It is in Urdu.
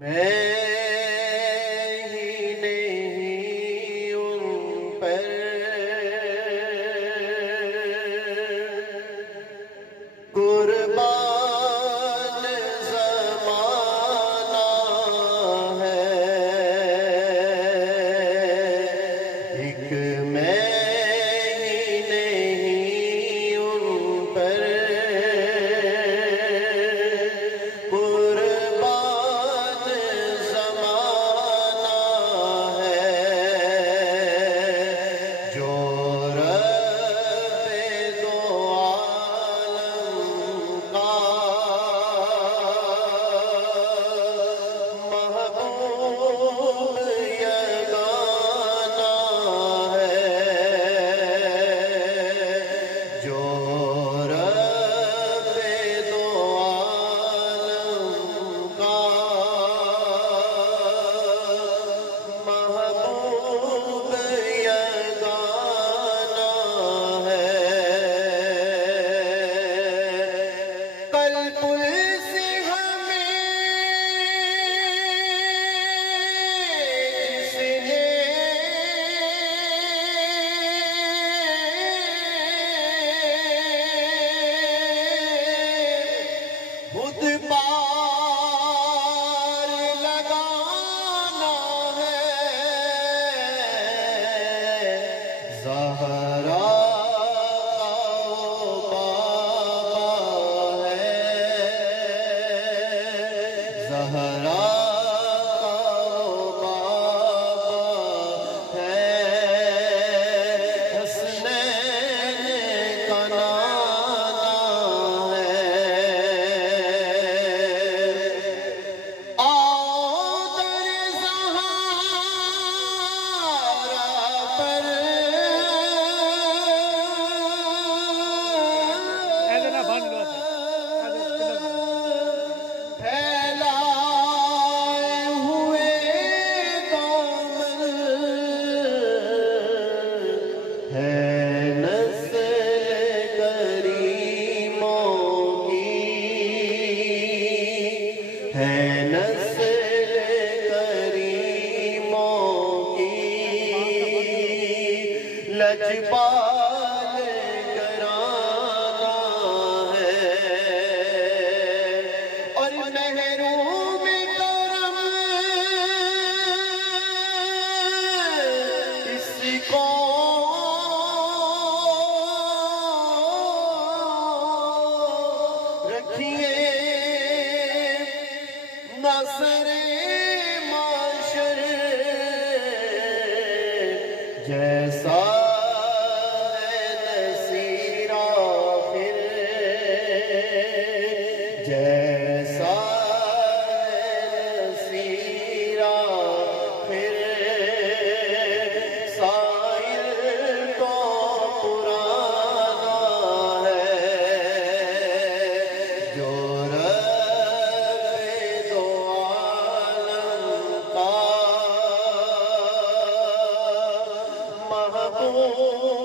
میں ہی نہیں ان پر قربان زمانہ ہے، ایک میں ہی نہیں ان پر لجپال گھرانہ ہے اور محروم کرم اس کو رکھیے ناصر معاشر جیسا جیسا سیرا پھر سائل تو پرانا ہے، جو رب دو عالم کا محبوب